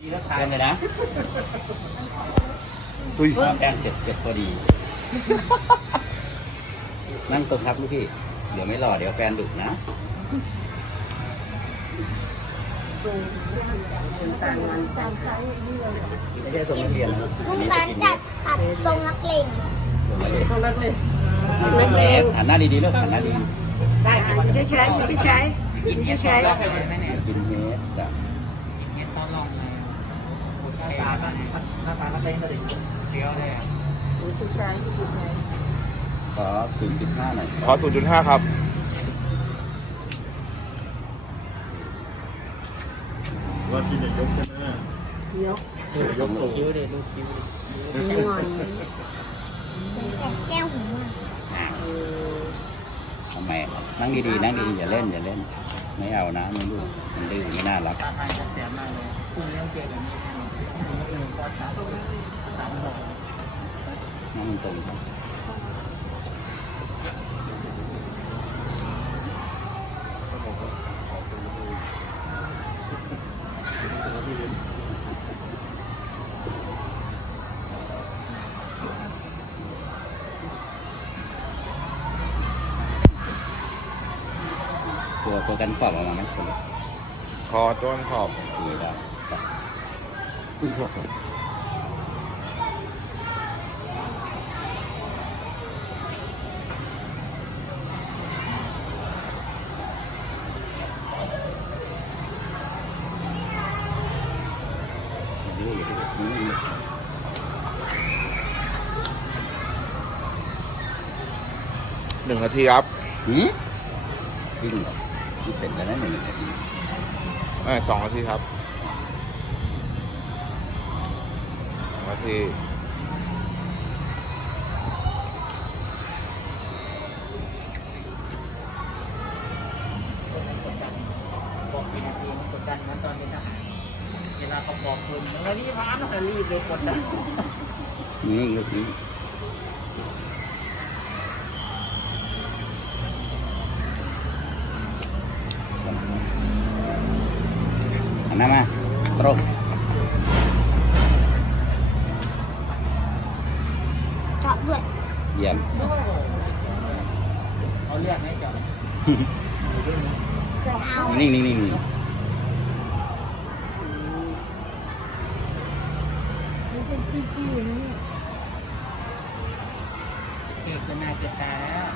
เชิญเลยนะอุ้ยแป้งเสร็จเสร็จพอดี นั่งตรงครับลูกพี่ เดี๋ยวไม่หล่อเดี๋ยวแฟนดุนะไม่ใช่ทรงนักเรียนนะลุงสันจัดตัดทรงนักเลงทรงนักเรียนต้องรักเลยแหมหันหน้าดีๆลูกหันหน้าดีได้ใช้ใช้ใช้ใช้กินเฮดใช้ กินเฮดจ้ะ ตอนลองเลยโอเคหน้าตา หน้าตาหน้าเต้นเลยเดียวเลยอะใช้ใช้ใช้ขอศูนย์จุดห้าหน่อยขอ0.5ครับว่าที่นายกใช่ไหมเดี๋ยวยกตัวคิ้วดิลูกคิ้วดิหน่อยแก้วหูอะทำไมนั่งดีๆนั่งดีๆอย่าเล่นอย่าเล่น ไม่เอานะมันดื้อมันดื้อไม่น่ารักตาไทยจะเสียมากเลยคุณเลี้ยงเจแบบนี้ห นึ่งก็สามสามหกนั่งมันตรงครับตัวตัวกันขอบออกมาไหมตัวเล็กขอต้นขอบดีได้ นึ่งนาทีครับหืมวิ่งเหรอที่เสร็จแล้วนะหนึ่งนาทีเอ้ยสองนาทีครับสองนาทีบอกกี่นาทีมันกดดันมันตอนนี้ทหารเวลาเขาบอกคุณแล้วรีบร้านหน่อยรีบเลยกดดันนี่ลูกนี้หัน ด้วยเยี่ยมเขาเรียกให้จอดเอานิ่งนิ่งนิ่งนิ่งเกิดจะนายจะตายแล้ว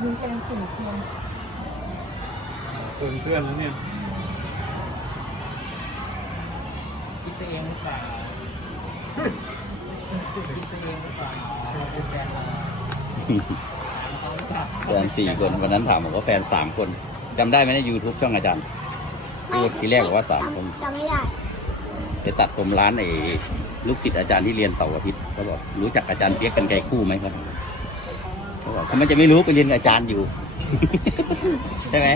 ยิงแกงสุ่มเทียนเพื่อนเพื่อนเนี่ยคิดตัวเองหรือเปล่าคิดตัวเองหรือเปล่าเราเป็น แฟนเราเขาหรือเปล่าแฟนสี่คนวันนั้นถามบอกว่าแฟนสามคนจำได้ไหมในยูทูบช่องอาจารย์พูดทีแรกบอกว่าสามคนจำไม่ได้ไปตัดผมร้านไอ้ลูกศิษย์อาจารย์ที่เรียนเสาร์อาทิตย์เขาบอกรู้จักอาจารย์เปียกกันไกลคู่ไหมครับเขาบอกเขามันจะไม่รู้ไปเรียนกับอาจารย์อยู่ ใช่ไหม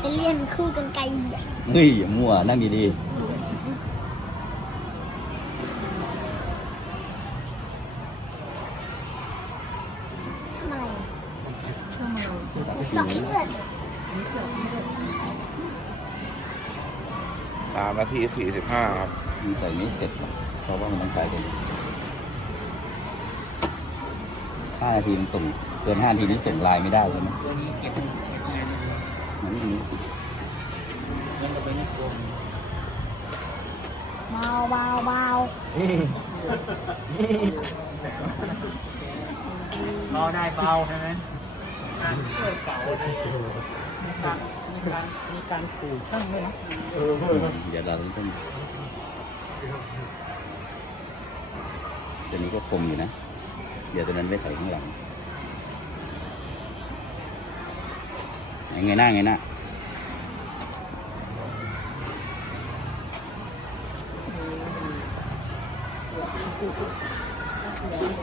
ไปเรียนคู่กันไกลเหยียดเฮ้ยอย่ามั่วนั่งดีทำไม ทำไม เจาะเลือด สามนา ทีสี่สิบห้าครับๆมันใส่ไม่เสร็จหรอกเพราะว่ามันต้องใช้ไปห้านาทีมันส่งเกินห้านาทีนี้ส่งไลน์ไม่ได้ใช่ไหมตัวนี้เก็บเก็บงานเลยมันไม่มีเงินก็ไปในกรมเบาเบาเบารอได้เบาใช่ไหมงานช่วยเก่าเลย มีการมีการมีการขู่ช่างด้วยนะเดี๋ยวเราต้องตัวนี้ก็คมอยู่นะ เดี๋ยวตัวนั้นไว้ใส่ข้างหลังไงหน้าไงหน้า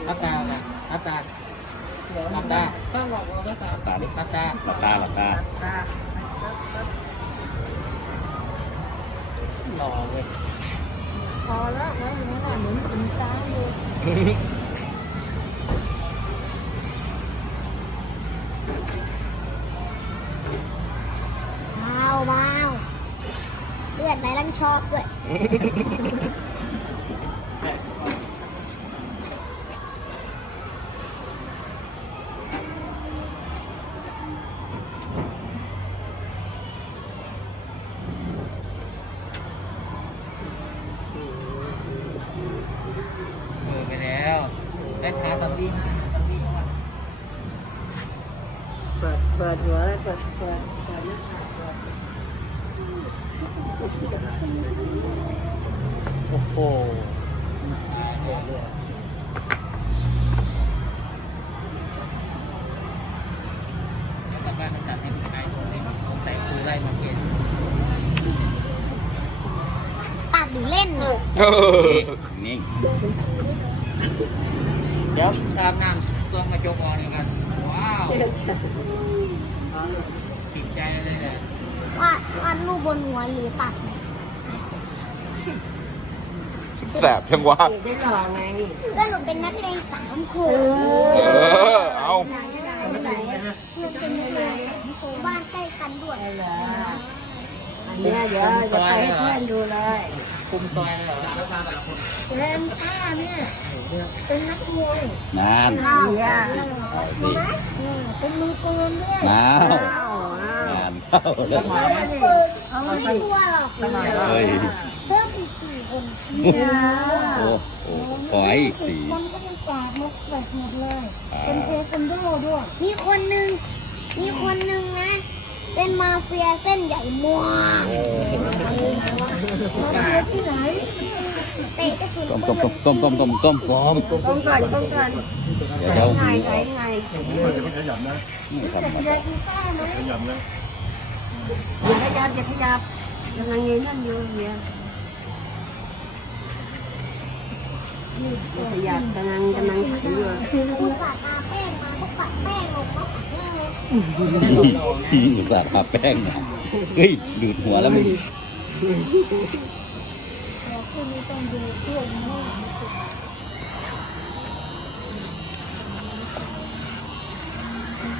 อาตาละอาตาอาตาต้องบอกว่าอาตาตาดิอาตาหลับตาหลับตา ตาหล่อเลยพอแล้วแล้วอย่างนั้นเหมือนเป็นตาเลยเบาเบาเลือดไหลลังชอบด้วย เออไปแล้วได้ทาตะลี่มาตะลี่มา เปิดเปิดหัวแล้วเปิดเปิดเปิดหน้าต่างเปิด โอ้โหกลับบ้านต้องจัดให้ผู้ชายคนนี้สงสัยคือไล่มาเกณฑ์ ตัดหรือเล่นเนี่ยเออนี่เดี๋ยวตามงานตัวกระจกออกเลยกันว้าวติดใจเลยแหละวาดวาดรูปบนหัวหรือตัดเนี่ยแสบจังวะได้หล่อไงก็หนูเป็นนักเลงสามคนเออ เอาหนูเป็นนักเลงสามคนบ้านใกล้กันด้วยเหรออันเนี้ยเดี๋ยวจะไปให้เพื่อนดูเลย คุมซอยเลยเหรอแล้วพาแต่ละคนแรมป้าเนี่ย เป็นนักมวยนานเนี่ยเอาสิเป็นมือปืนด้วยน้าวอ้าวอ้าวงานเข้าเลยเขาไม่กลัวหรอกเฮ้ยเพิ่มอีกสี่คนโอ้โหขอให้อีกสี่มันก็เป็นปากนกแบบหมดเลยอ่าเป็นเทควันโดด้วย มีคนหนึ่งมีคนหนึ่งนะ เป็นมาเฟียเส้นใหญ่มากมาที่ไหนเตะกระสุนก้มต้มนก้มก้มก้มก้มก้มก้มต้องก่อนต้องก่อนเดี๋ยวเดี๋ยวไงไงไงมันจะไม่ขยับนะนี่ทำมาเด็กมีป้าไหมขยับนะอย่าขยับอย่าขยับกำลังยืนนั่นอยู่เนี่ยอย่า ขยับกำลังกำลังถ่ายอยู่อุตส่าห์ทาแป้งมาก็ปัดแป้งลงก็ปัดแป้งลงอุตส่าห์ทาแป้งมาเฮ้ยดูดหัวแล้วมึงคุณไม่ต้องดูเพื่อนมาก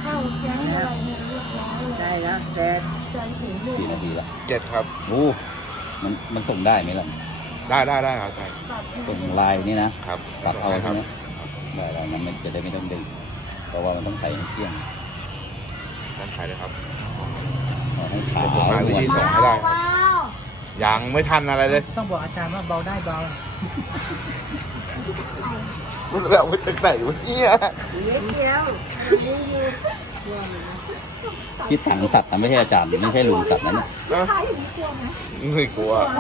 เข้าแก๊งอะไรเนี่ยเรียบร้อยเลยได้แล้วเสร็จใจถึงลูกกี่นาทีละเจ็ดครับโอ้มันมันส่งได้ไหมล่ะ ได้ได้ได้ครับใช่ตัดส่งไลน์นี่นะครับตัดเอาคใช่รับไหมได้แล้วงั้นมันจะได้ไม่ต้องดึงเพราะว่ามันต้องใส่ให้เที่ยงนั่นใช่เลยครับเอาให้ขาวผมหาวิธีนส่งให้ได้ว้าวยังไม่ทันอะไรเลย ต้องบอกอาจารย์ว่าเบาได้เบารู้แล้วว่าจากไหนวะเนี่ยเล็กเดียวดูอยู่ที่ถังตัดนะไม่ใช่อาจารย์ไม่ใช่ลุงตัดนะเนี่ยนะไม่กลัวเ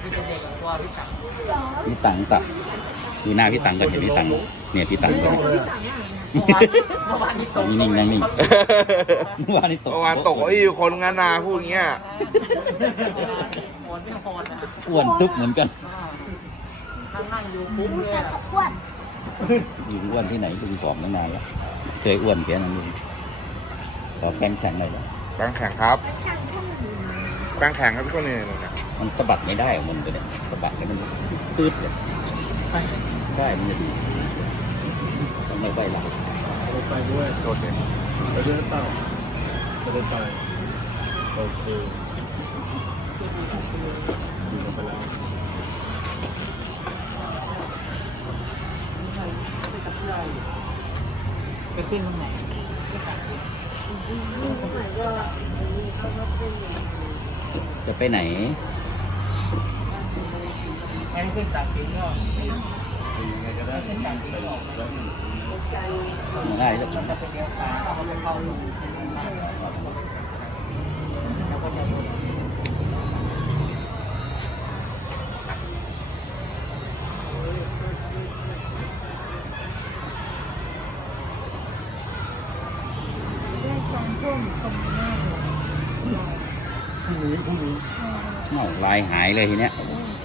พราะที่เป็นเด็กตัวพี่ตังพี่ตังตัดดูหน้าพี่ตังกันเห็นพี่ตังเนี่ยพี่ตังกันเมื่อวานนี้ตกนิ่งๆนั่งนิ่งเมื่อวานนี้ตกเมื่อวานตกเก้าอี้คนงานนาพูดอย่างเงี้ยโอนไม่โอนนะอ้วนทุกเหมือนกันข้างนั่งอยู่ปุ๊บมึงเลยจะอะตะอ้วนลุงอ้วนที่ไหนลุงผอมตั้งนานแล้วเคยอ้วนแค่นั้นลุงขอแข็งแข็งหน่อยนะแป้งแข็งครับ แป้งแข็งครับพี่คนนี้นะมันสะบัดไม่ได้อะมันตัวเนี้ยสะบัดแล้วมันตืดเลยได้มันจะดีต้องไม่ไหวหลังไปไปด้วยโดดเด่นไปด้วยเต่าไปด้วยไปโอเคดูกันไปแล้วไปขึ้นตรงไหน จะไปไหนไม่ขึ้นตากผิวก็ยังไงก็ได้ขึ้นตากผิวออกแล้วไม่ได้หรอกมันจะไปเลี้ยวซ้ายเราจะเข้าลงแล้วก็จะ ลายหายเลยทีเนี้ย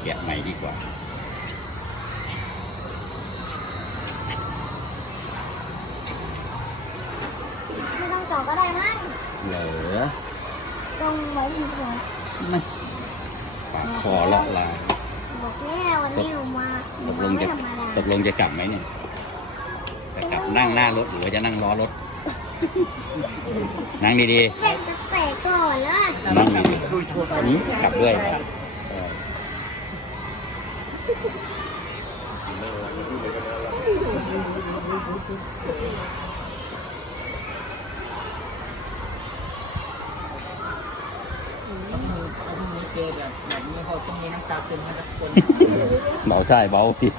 แกะใหม่ดีกว่า ไม่ต้องต่อก็ได้มั้งเหรอตรงไว้ที่หัวไม่ปากคอเลาะลายบอกแล้ววันนี้หนูมาหตนูกลมางไม่จะธรรมดาตกลงจะกลับไหมเนี่ยจะกลับนั่งหน้ารถหรือว่าจะนั่งล้อรถ นั่งดีเล่ นตั้งแต่ก่อนแล้วอะนั่งดีนี่กลับด้วยเออต้องมีต้องมีเจอแบบแบบนี้เขาต้องมีน้ำตาซึมกันทุกคนเบาใช่เบาพี่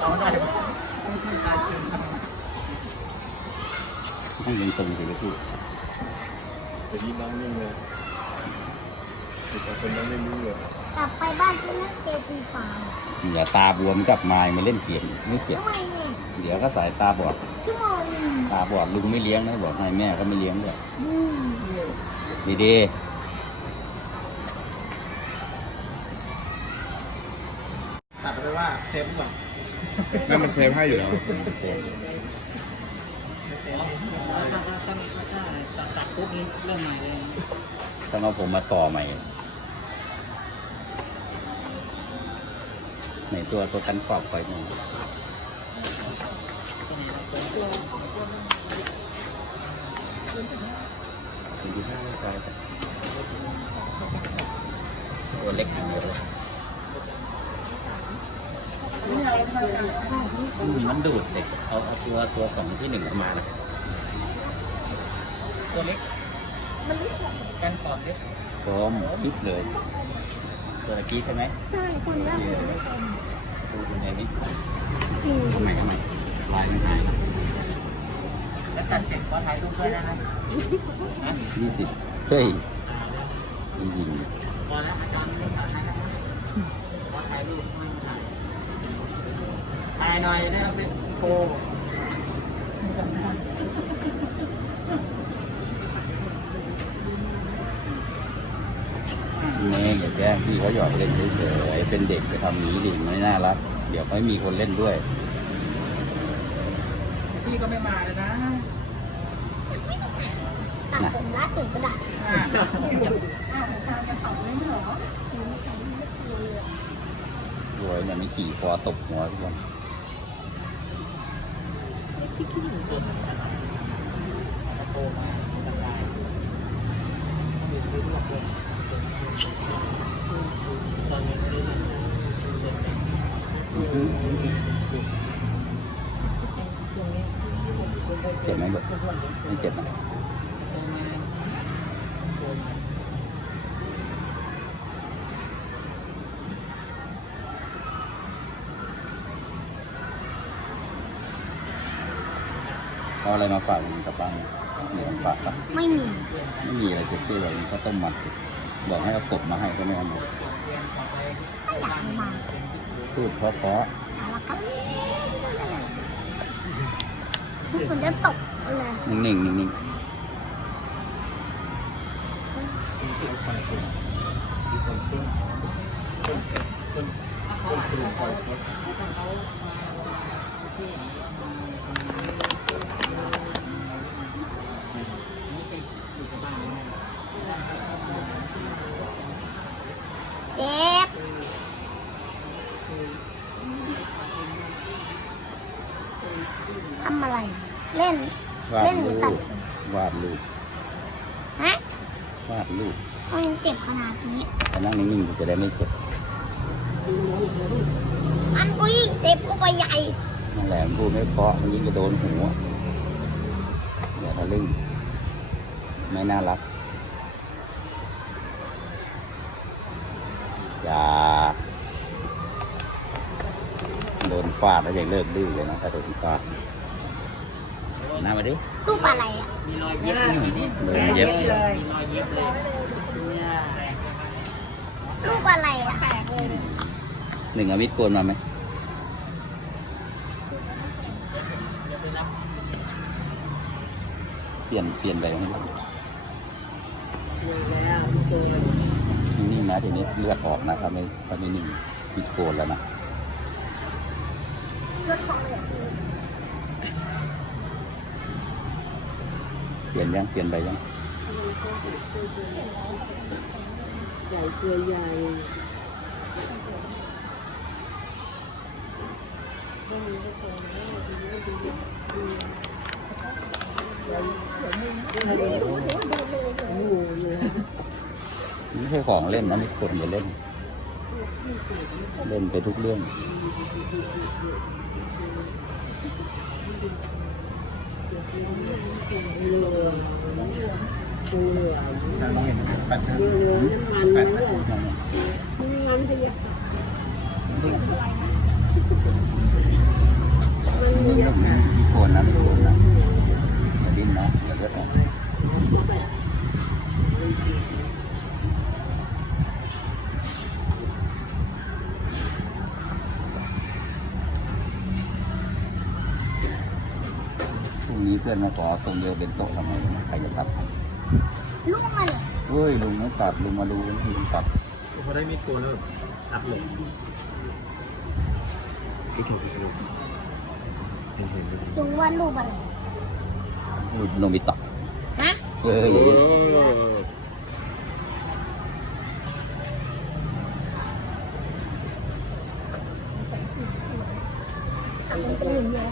เอาได้ไหมต้องมีน้ำตาซึมครับนั่งตรงๆสิพี่แต่ยี่น้องนิ่งเลย เด็กคนนั้นไม่นิ่งเลยกลับไปบ้านที่เล่นเกมฟรีไฟร์อย่าตาบวมกลับมามาเล่นเกมไม่เกี่ยวทำไมเนี่ยเดี๋ยวก็สายตาบอด ชั่วโมงหนึ่งตาบอดลุงไม่เลี้ยงนะบอกให้แม่ก็ไม่เลี้ยงด้วยอืมดีดีตัดไปว่าเซฟก่อนนั่นมันเซฟให้อยู่แล้วถ้าถ้าถ้าถ้าตัดตัดปุ๊บนี่เริ่มใหม่เลยต้องเอาผมมาต่อใหม่ ในตัวตัวกันกรอบไปหนึ่งตัวเล็กอย่างเดียวเลยอืมมันดูดเด็กเอาเอาตัวตัวของที่หนึ่งเอามานะตัวเล็กกันกรอบเล็กพร้อมคลิปเลย ตัวตะกี้ใช่ไหมใช่คนแรกเลยดูเป็นไงนี่จริงทำไมทำไมลายมันหายแล้วตัดเสร็จก็ถ่ายรูปด้วยนะยี่สิบเฮ้ยจริงพอแล้วอาจารย์ไม่ถ่ายนะขอถ่ายรูปถ่ายหน่อยได้เป็นโคๆ งพี่เขาหยอกเล่นเฉยๆเป็นเด็กจะทำอย่างนี้ดิไม่น่ารัก เดี๋ยวไม่มีคนเล่นด้วย พี่ก็ไม่มาเลยนะตัดผมรัดถึงกระดาษอ่าอ้าวทางจะตอบไม่เหรอรวยเนี่ยไม่ขี่คอตบหัวทุกคนโทรมาสบายต้องอยู่ที่รวบรวมตอนนี้คือมัน เจ็บไหมลูกไม่เจ็บนะโทรมาโทรมาเอาอะไรมาฝากลุงกับป้าเนี่ยมีของฝากปะไม่มี ไม่มีอะไรจะซื้ออะไรก็ต้มมัดบอกให้เอากบมาให้ก็ไม่เอามา ไม่อยากมาพูดเพราะเอาละครับทุกคนจะตกเลยๆนิ่งๆนิ่งๆเจ็บทำอะไร เล่น วาดเล่นหรืรูอตัดปวาดรูปฮะวาดรูปทำไมมันเจ็บขนาดนี้แต่นั่งนิ่งๆจะได้ไม่เจ็บอันก็ยิ่งเจ็บก็ไปใหญ่นั่นแหละมันพูดไม่เพราะมันยิ่งจะโดนหัวอย่าทะลึ่งไม่น่ารักอย่าโดนฟาดแล้วยังเลิกดื้อเลยนะถ้าโดนฟาด หน้ามาดิรูปอะไรอะมีรอยเย็บอยู่นี่โดนเย็บมีรอยเย็บเลยเนี่ยแรงเลยนะรูปอะไรอะหนึ่งเอามิดโกนมาไหมเปลี่ยนเปลี่ยนไปไหมนี่นะทีนี้เลือดออกนะถ้าไม่ถ้าไม่นิ่งมิดโกนแล้วนะเปลี่ยนยังเปลี่ยนไปยังใหญ่เกลือใหญ่เของเล่นนะไม่ควรจะเล่น เล่นไปทุกเรื่อง จะมองเห็นแฟนเหลือน้ำมันด้วยน้ำขยะมันไม่มีคนนะไม่คนนะ อนมาขอส่งเดียวเป็นโต๊ะทำไมใครจะตัดให้ลูกมันเฮ้ยลุงไม่ตัดลุงมาดูลุงตัดพอได้มีดโกนแล้วอัดลงไอ้ถูกไอ้ถูกเห็นเห็นลุงว่าลูกอะไรลุงมีตัดฮะเฮ้ยอย่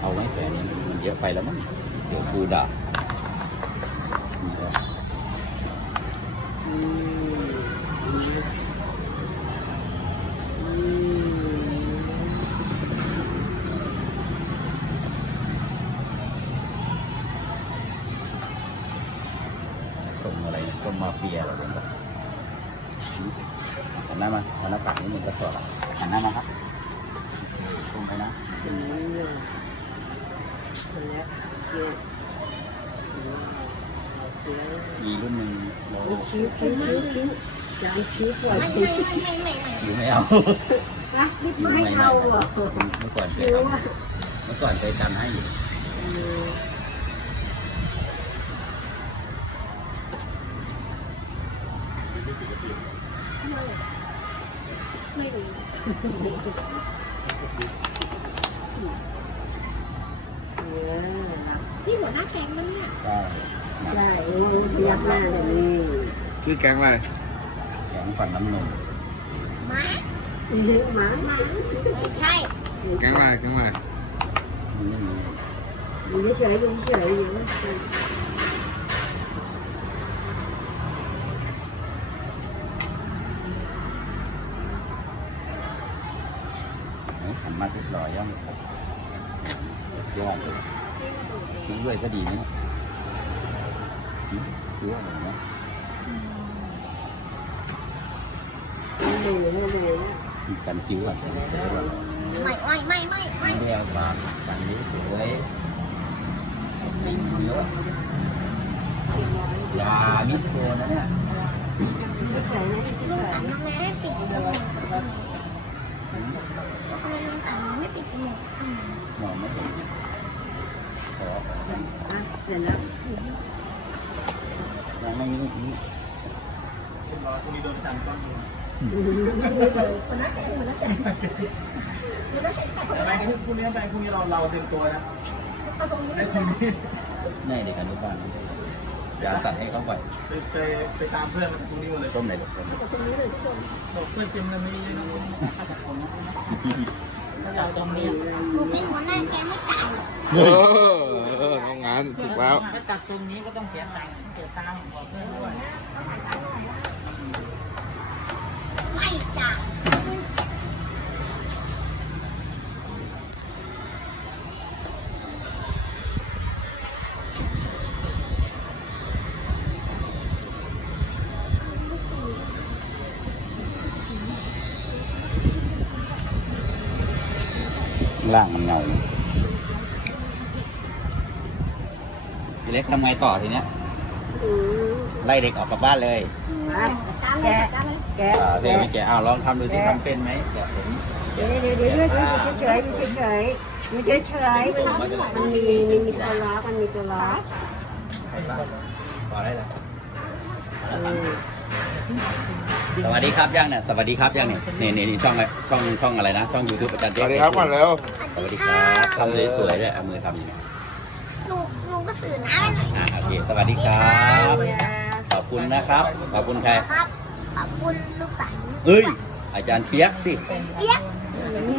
เอาไว้แค่นี้ มีรุ่นหนึ่งเราคิ้วคิ้วคิ้วคิ้วจานคิ้วกว่าไม่คิ้ไม่วไม่ไม่ไม่อยู่ไม่เอานะไม่เอาอะเมื่อก่อนเคยคิ้วทำอะเมื่อก่อนเคยทำให้อยู่ ชื่อแก๊งอะไรแข็งฝันน้ำนมหมาหมาไม่ใช่แก๊งอะไรแก๊งอะไรมันไม่มีอยู่เฉยอยู่เฉยอยู่หันมาเรียบร้อยยังสุดยอดเลยคิ้วด้วยก็ดีนะคิ้วอะไรนะ กันคิ้วอะเดี๋ยวเรไม่ไม่ไม่ไม่ไม่เรียกบางฝั่งนี้สวยมีเยอะยามิดโกนนะเนี่ยยนะเฉลุงยสั่งทำไมไม่ปิดจมูกทำไมลุงสั่งไม่ปิดจมูกทำไมมองไม่เห็นขออะเสร็จแล้วยังไม่มีนี่พรุ่งนี้โดนสั่งก้อน แต่ไปพรุ่งนี้ไปพรุ่งนี้เราเราเต็มตัวนะไอ้พรุ่งนี้แม่เด็กอนุบาลอย่าตัดให้เขาไปไปไปไปตามเพื่อนมาพรุ่งนี้หมดเลยต้มไหนต้มไหนบอกเพื่อนเต็มเลยไม่ได้นะเราตรงนี้หนูเป็นหัวหน้าแกไม่จ่ายเออเอองานถูกแล้วถ้าตัดตรงนี้ก็ต้องเสียตังค์เสียตังค์บอกเพื่อนด้วย ไม่จ่ายล่างมันเงาทีเล็กทำไงต่อทีเนี้ยอืมไล่เด็กออกจากบ้านเลยแกะ แกะอ่าเด็กไม่แก่อ้าวลองทำดูสิทำเป็นไหมเดี๋ยวผมเดี๋ยวเดี๋ยวเดี๋ยวเดี๋ยวอยู่เฉยๆอยู่เฉยๆอยู่เฉยๆมันมันมีมันมีตัวล้อมันมีตัวล้อพอได้แล้วเออสวัสดีครับย่างเนี่ยสวัสดีครับย่างเนี่ยนี่นี่นี่ช่องอะไรช่องช่องอะไรนะ ช่องยูทูบอาจารย์สเปียกวัสดีครับก่อนเร็วสวัสดีครับทำสวยๆด้วยเอามือทำอย่างนี้หนูหนูก็สื่อน้ำเลยอ่าโอเคสวัสดีครับ ขอบคุณนะครับ ขอบคุณใคร ครับ ขอบคุณลูกสาวเอ้ย อาจารย์เปียกสิ เปียกนี่